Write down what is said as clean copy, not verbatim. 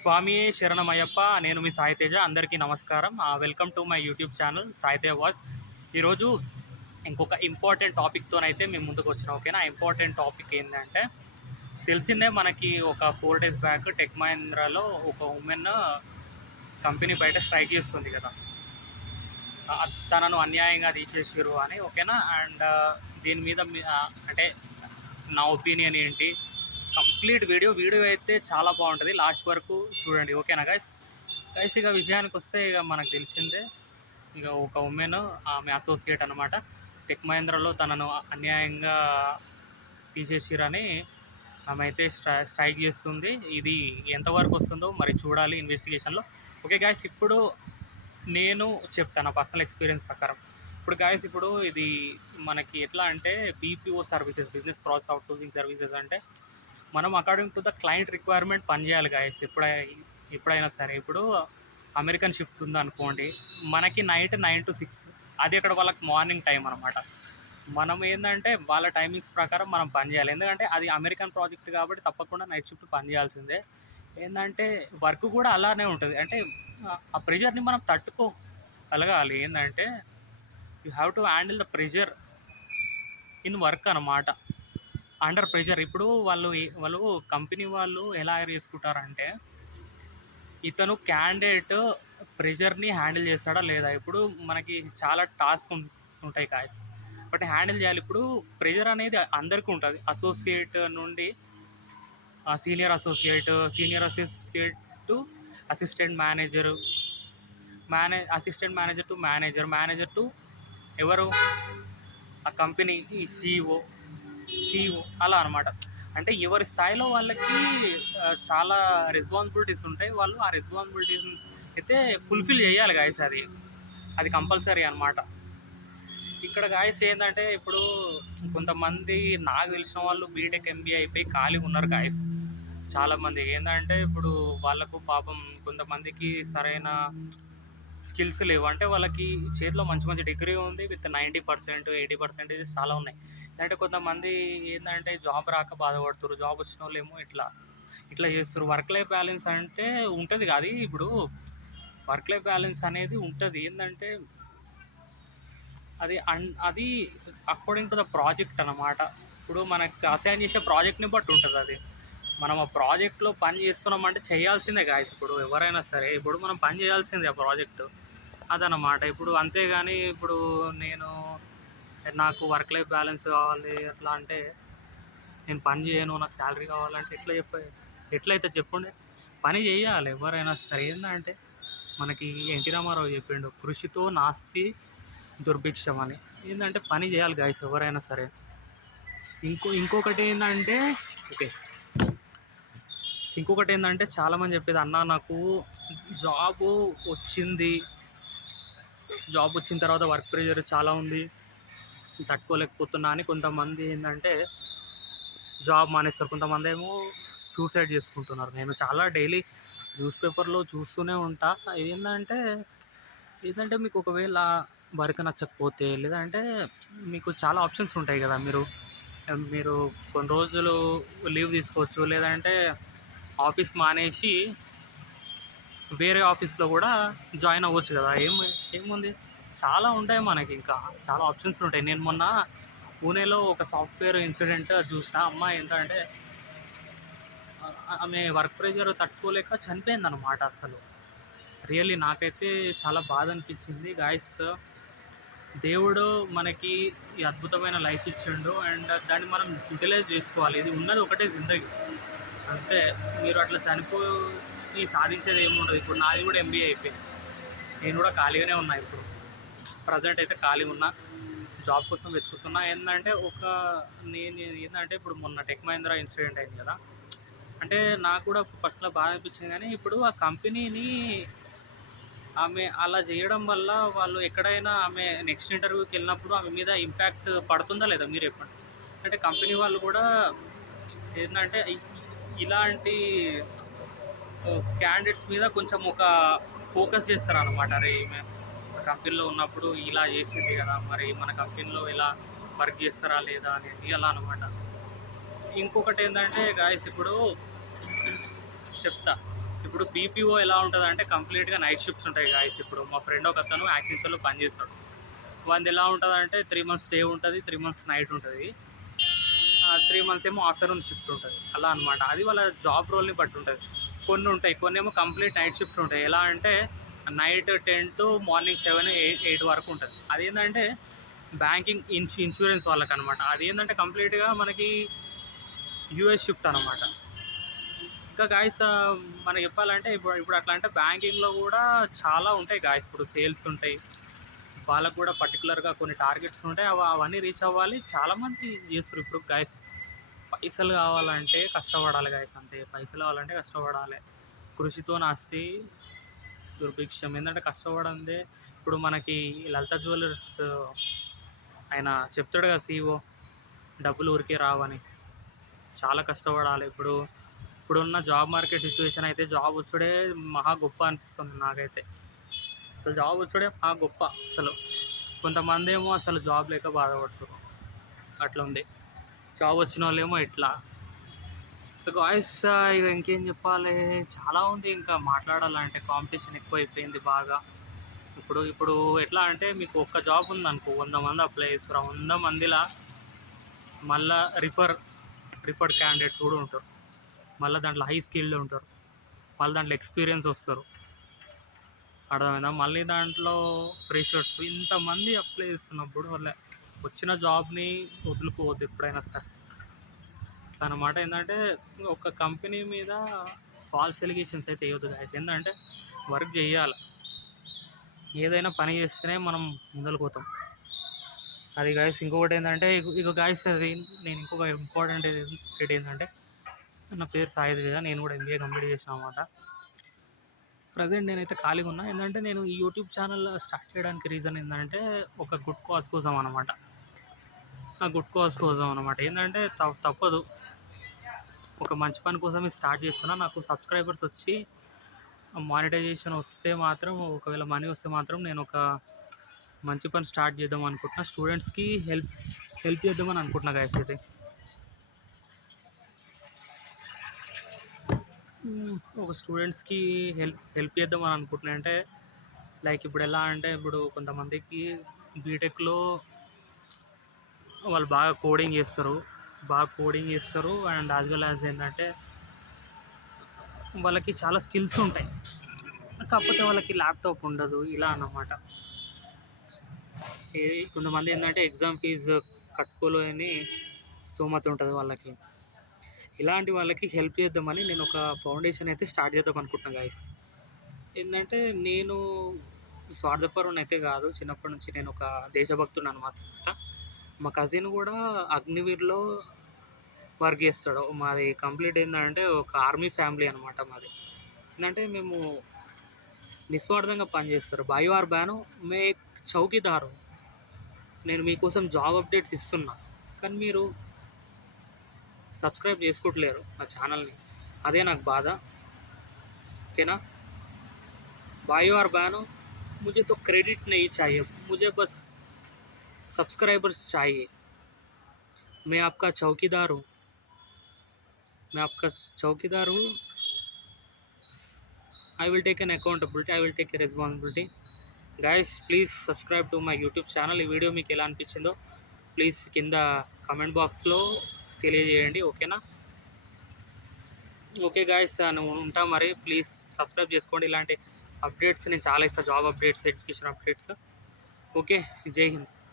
స్వామియే శరణమయ్యప్ప. నేను మీ సాయి తేజ. అందరికీ నమస్కారం. Welcome to my YouTube channel Sai Teja voice. ఈరోజు ఇంకొక ఇంపార్టెంట్ టాపిక్‌తోనైతే మేము ముందుకు వచ్చిన. ఓకేనా. ఇంపార్టెంట్ టాపిక్ ఏంటంటే, తెలిసిందే మనకి ఒక 4 డేస్ బ్యాక్ టెక్ మహీంద్రాలో ఒక ఉమెన్ కంపెనీ బయట స్ట్రైక్ చేస్తుంది కదా. తనను అన్యాయంగా తీసేసిర్రు అని. ఓకేనా. అండ్ దీని మీద అంటే నా ఒపీనియన్ ఏంటి, కంప్లీట్ వీడియో అయితే చాలా బాగుంటుంది. లాస్ట్ వరకు చూడండి. ఓకేనా గైస్. ఇక విషయానికి వస్తే ఇక మనకు తెలిసిందే, ఇక ఒక ఉమెన్, ఆమె అసోసియేట్ అనమాట, టెక్ మహీంద్రాలో తనను అన్యాయంగా తీసేసిరని ఆమె అయితే స్ట్రైక్ చేస్తుంది. ఇది ఎంతవరకు వస్తుందో మరి చూడాలి ఇన్వెస్టిగేషన్లో. ఓకే గాయస్, ఇప్పుడు నేను చెప్తాను పర్సనల్ ఎక్స్పీరియన్స్ ప్రకారం. ఇప్పుడు గాయస్, ఇప్పుడు ఇది మనకి ఎట్లా అంటే BPO services, business process outsourcing services అంటే మనం according to the client requirement పనిచేయాలి గాయస్. ఎప్పుడైనా సరే. ఇప్పుడు అమెరికన్ షిఫ్ట్ ఉందనుకోండి, మనకి నైట్ 9 to 6, అది అక్కడ వాళ్ళకి మార్నింగ్ టైం అనమాట. మనం ఏంటంటే వాళ్ళ టైమింగ్స్ ప్రకారం మనం పనిచేయాలి. ఎందుకంటే అది అమెరికన్ ప్రాజెక్ట్ కాబట్టి తప్పకుండా నైట్ షిఫ్ట్ పనిచేయాల్సిందే. ఏంటంటే వర్క్ కూడా అలానే ఉంటుంది. అంటే ఆ ప్రెషర్ని మనం తట్టుకోగలగాలి. ఏంటంటే you have to handle the pressure in work అనమాట. Under pressure. ఇప్పుడు వాళ్ళు కంపెనీ వాళ్ళు ఎలా హైర్ చేసుకుంటారంటే, ఇతను క్యాండిడేట్ ప్రెషర్ని హ్యాండిల్ చేస్తాడా లేదా. ఇప్పుడు మనకి చాలా టాస్క్ ఉంటాయి గాయస్, బట్ హ్యాండిల్ చేయాలి. ఇప్పుడు ప్రెషర్ అనేది అందరికీ ఉంటుంది. అసోసియేట్ నుండి senior associate to assistant manager, assistant manager to manager to ఎవరు, ఆ కంపెనీ సిఇఓ అలా అనమాట. అంటే ఎవరి స్థాయిలో వాళ్ళకి చాలా రెస్పాన్సిబిలిటీస్ ఉంటాయి. వాళ్ళు ఆ రెస్పాన్సిబిలిటీస్ అయితే ఫుల్ఫిల్ చేయాలి గాయస్. అది కంపల్సరీ అనమాట. ఇక్కడ గాయస్ ఏంటంటే, ఇప్పుడు కొంతమంది నాకు తెలిసిన వాళ్ళు బీటెక్ ఎంబీఏ అయిపోయి ఖాళీగా ఉన్నారు గాయస్. చాలామంది ఏంటంటే, ఇప్పుడు వాళ్ళకు పాపం కొంతమందికి సరైన స్కిల్స్ లేవు. అంటే వాళ్ళకి చేతిలో మంచి మంచి డిగ్రీ ఉంది విత్ 90%, 80% చాలా ఉన్నాయి. అంటే కొంతమంది ఏంటంటే జాబ్ రాక బాధపడుతున్నారు. జాబ్ వచ్చిన వాళ్ళు ఏమో ఇట్లా చేస్తారు. వర్క్ లైఫ్ బ్యాలెన్స్ అంటే ఉంటుంది కాదు. ఇప్పుడు వర్క్ లైఫ్ బ్యాలెన్స్ అనేది ఉంటుంది. ఏంటంటే అది అకార్డింగ్ టు ద ప్రాజెక్ట్ అన్నమాట. ఇప్పుడు మనకు అసైన్ చేసే ప్రాజెక్ట్ని బట్టి ఉంటుంది అది. మనం ఆ ప్రాజెక్ట్లో పని చేస్తున్నామంటే చేయాల్సిందే గాయస్. ఇప్పుడు ఎవరైనా సరే, ఇప్పుడు మనం పని చేయాల్సిందే ఆ ప్రాజెక్టు, అదనమాట. ఇప్పుడు అంతేగాని ఇప్పుడు నాకు వర్క్ లైఫ్ బ్యాలెన్స్ కావాలి అట్లా అంటే, నేను పని చేయను నాకు శాలరీ కావాలంటే ఎట్లయితే చెప్పండి. పని చేయాలి ఎవరైనా సరే. ఏంటంటే మనకి ఎన్టీ రామారావు చెప్పిండు, కృషితో నాస్తి దుర్భిక్షం అని. ఏంటంటే పని చేయాలి గాయస్ ఎవరైనా సరే. ఇంకొకటి ఏంటంటే, ఓకే, ఇంకొకటి ఏంటంటే చాలామంది చెప్పేది, అన్న నాకు జాబ్ వచ్చిన తర్వాత వర్క్ ప్రెషర్ చాలా ఉంది, తట్టుకోలేకపోతున్నా అని కొంతమంది ఏంటంటే జాబ్ మానేస్తారు. కొంతమంది ఏమో సూసైడ్ చేసుకుంటున్నారు. నేను చాలా డైలీ న్యూస్ పేపర్లో చూస్తూనే ఉంటా. ఏంటంటే మీకు ఒకవేళ వర్క్ నచ్చకపోతే, లేదంటే మీకు చాలా ఆప్షన్స్ ఉంటాయి కదా. మీరు కొన్ని రోజులు లీవ్ తీసుకోవచ్చు, లేదంటే ఆఫీస్ మానేసి వేరే ఆఫీస్లో కూడా జాయిన్ అవ్వచ్చు కదా. ఏముంది, చాలా ఉంటాయి మనకి, ఇంకా చాలా ఆప్షన్స్ ఉంటాయి. నేను మొన్న పూణేలో ఒక సాఫ్ట్వేర్ ఇన్సిడెంట్ చూసిన. అమ్మాయి ఏంటంటే ఆమె వర్క్ ప్రెషర్ తట్టుకోలేక చనిపోయిందనమాట. అసలు రియల్లీ నాకైతే చాలా బాధ అనిపించింది గాయస్. దేవుడు మనకి ఈ అద్భుతమైన లైఫ్ ఇచ్చిండు, అండ్ దాన్ని మనం యూటిలైజ్ చేసుకోవాలి. ఇది ఉన్నది ఒకటే జిందగీ, అంతే. మీరు అట్లా చనిపోయి సాధించేది ఏముండదు. ఇప్పుడు నాది కూడా ఎంబీఏ అయిపోయింది. నేను కూడా ఖాళీగానే ఉన్నా. ఇప్పుడు ప్రజెంట్ అయితే ఖాళీ ఉన్నా, జాబ్ కోసం వెతుకుతున్నా. ఏంటంటే ఇప్పుడు మొన్న టెక్ మహీంద్రా ఇన్సిడెంట్ అయింది కదా. అంటే నాకు కూడా పర్సనల్గా బాగా అనిపించింది. కానీ ఇప్పుడు ఆ కంపెనీని ఆమె అలా చేయడం వల్ల వాళ్ళు ఎక్కడైనా ఆమె నెక్స్ట్ ఇంటర్వ్యూకి వెళ్ళినప్పుడు ఆమె మీద ఇంపాక్ట్ పడుతుందా లేదా మీరు చెప్పండి. అంటే కంపెనీ వాళ్ళు కూడా ఏంటంటే ఇలాంటి క్యాండిడేట్స్ మీద కొంచెం ఒక ఫోకస్ చేస్తారు అనమాట. అరే ఈమె కంపెనీలో ఉన్నప్పుడు ఇలా చేసింది కదా, మరి మన కంపెనీలో ఇలా వర్క్ చేస్తారా లేదా అనేది అలా అనమాట. ఇంకొకటి ఏంటంటే గాయస్, ఇప్పుడు చెప్తా, ఇప్పుడు బీపీఓ ఎలా ఉంటుందంటే కంప్లీట్గా నైట్ షిఫ్ట్స్ ఉంటాయి గాయస్. ఇప్పుడు మా ఫ్రెండ్ ఒక అతను యాక్సిన్స్లో పనిచేస్తాడు. వాళ్ళది ఎలా ఉంటుందంటే 3 మంత్స్ డే ఉంటుంది, 3 మంత్స్ నైట్ ఉంటుంది, 3 మంత్స్ ఏమో ఆఫ్టర్నూన్ షిఫ్ట్ ఉంటుంది. అలా అనమాట. అది వాళ్ళ జాబ్ రోల్ని బట్టి ఉంటుంది. కొన్ని ఉంటాయి, కొన్ని ఏమో కంప్లీట్ నైట్ షిఫ్ట్ ఉంటాయి. ఎలా అంటే నైట్ 10 టు మార్నింగ్ 7, 8 వరకు ఉంటుంది. అదేంటంటే బ్యాంకింగ్ ఇన్సూరెన్స్ వాళ్ళకి అనమాట. అదేంటంటే కంప్లీట్గా మనకి యూఎస్ షిఫ్ట్ అనమాట. ఇంకా గాయస్ మనం చెప్పాలంటే ఇప్పుడు అట్లా అంటే బ్యాంకింగ్లో కూడా చాలా ఉంటాయి గాయస్. ఇప్పుడు సేల్స్ ఉంటాయి, వాళ్ళకు కూడా పర్టికులర్గా కొన్ని టార్గెట్స్ ఉంటాయి. అవన్నీ రీచ్ అవ్వాలి. చాలామంది చేస్తారు ఇప్పుడు గాయస్. పైసలు కావాలంటే కష్టపడాలి గాయస్, అంతే. పైసలు కావాలంటే కష్టపడాలి. కృషితో నాస్తి దుర్భిక్షం. ఏంటంటే కష్టపడందే. ఇప్పుడు మనకి లలిత జ్యువెలర్స్ ఆయన చెప్తాడు కదా సీఈఓ, డబ్బులు ఊరికే రావని. చాలా కష్టపడాలి. ఇప్పుడున్న జాబ్ మార్కెట్ సిచ్యువేషన్ అయితే జాబ్ వచ్చుడే మహా గొప్ప అనిపిస్తుంది నాకైతే. అసలు జాబ్ వచ్చుడే మహా గొప్ప అసలు. కొంతమంది ఏమో అసలు జాబ్ లేక బాధపడుతున్నారు. అట్లా ఉంది. జాబ్ వచ్చిన వాళ్ళేమో ఇట్లా. గాయస్ ఇక ఇంకేం చెప్పాలి, చాలా ఉంది ఇంకా మాట్లాడాలంటే. కాంపిటీషన్ ఎక్కువ అయిపోయింది బాగా. ఇప్పుడు ఎట్లా అంటే మీకు ఒక్క జాబ్ ఉందనుకో, 100 మంది అప్లై చేస్తారు. 100 మందిలా మళ్ళీ రిఫర్డ్ క్యాండిడేట్స్ కూడా ఉంటారు. మళ్ళీ దాంట్లో హై స్కిల్డ్ ఉంటారు, మళ్ళీ దాంట్లో ఎక్స్పీరియన్స్ వస్తారు. అర్థమైందా? మళ్ళీ దాంట్లో ఫ్రెషర్స్, ఇంతమంది అప్లై చేస్తున్నప్పుడు వాళ్ళ వచ్చిన జాబ్ని వదులుకోవద్దు ఎప్పుడైనా సరే. అన్నమాట. ఏంటంటే ఒక కంపెనీ మీద ఫాల్స్ ఎలిగేషన్స్ అయితే వేయొద్దు గాయస్. ఏంటంటే వర్క్ చేయాలి, ఏదైనా పని చేస్తేనే మనం ముందరకు పోతాం. అది గాయస్. ఇంకొకటి ఏంటంటే ఇక గాయస్, అది నేను ఇంకొక ఇంపార్టెంట్ ఏంటంటే, నా పేరు సాయిద్ కదా, నేను కూడా MBA కంప్లీట్ చేసిన అనమాట. ప్రజెంట్ నేనైతే ఖాళీగా ఉన్నా. ఏంటంటే నేను ఈ యూట్యూబ్ ఛానల్ స్టార్ట్ చేయడానికి రీజన్ ఏంటంటే ఒక గుడ్ కాజ్ కోసం అనమాట. ఆ గుడ్ కాజ్ కోసం అనమాట. ఏంటంటే తప్పదు, ఒక మంచి పని కోసమే స్టార్ట్ చేస్తున్నా. నాకు సబ్స్క్రైబర్స్ వచ్చి మానిటైజేషన్ వస్తే మాత్రం, ఒకవేళ మనీ వస్తే మాత్రం నేను ఒక మంచి పని స్టార్ట్ చేద్దాం అనుకుంటున్నా. స్టూడెంట్స్కి హెల్ప్ చేద్దామని అనుకుంటున్నా గాయస్. అయితే ఒక స్టూడెంట్స్కి హెల్ప్ చేద్దామని అనుకుంటున్నా. అంటే లైక్ ఇప్పుడు ఎలా అంటే, ఇప్పుడు కొంతమందికి బీటెక్లో వాళ్ళు బాగా కోడింగ్ చేస్తారు అండ్ యాజ్ వెల్ యాజ్ ఏంటంటే వాళ్ళకి చాలా స్కిల్స్ ఉంటాయి, కాకపోతే వాళ్ళకి ల్యాప్టాప్ ఉండదు. ఇలా అన్నమాట. కొంతమంది ఏంటంటే ఎగ్జామ్ ఫీజు కట్టుకోలేని స్తోమత ఉంటుంది వాళ్ళకి. ఇలాంటి వాళ్ళకి హెల్ప్ చేద్దామని నేను ఒక ఫౌండేషన్ అయితే స్టార్ట్ చేద్దాం అనుకుంటున్నాను గాయస్. ఏంటంటే నేను స్వార్థపరుని అయితే కాదు, చిన్నప్పటి నుంచి నేను ఒక దేశభక్తుడు అనమాట. మా కజిన్ కూడా అగ్నివీర్లో వర్క్ చేస్తాడు. మాది కంప్లీట్ ఏంటంటే ఒక ఆర్మీ ఫ్యామిలీ అనమాట మాది. ఏంటంటే మేము నిస్వార్థంగా పనిచేస్తారు. భాయి వార్ బ్యాను మే చౌకీదారు. నేను మీకోసం జాబ్ అప్డేట్స్ ఇస్తున్నా, కానీ మీరు సబ్స్క్రైబ్ చేసుకోవట్లేరు నా ఛానల్ని. అదే నాకు బాధ. ఓకేనా? भाई और बहनों, मुझे तो क्रेडिट नहीं चाहिए, मुझे बस सब्सक्राइबर्स चाहिए. मैं आपका चौकीदार हूँ, I will take an accountability, I will take a responsibility. Guys, please subscribe to my YouTube channel. ఈ వీడియో మీకు ఎలా అనిపించిందో ప్లీజ్ కింద కామెంట్ బాక్స్లో తెలియజేయండి. ఓకేనా? ఓకే గాయస్, నువ్వు ఉంటా మరి. ప్లీజ్ సబ్స్క్రైబ్ చేసుకోండి. ఇలాంటి అప్డేట్స్ నేను చాలా ఇస్తాను, job updates, education updates. Okay, జై హింద్.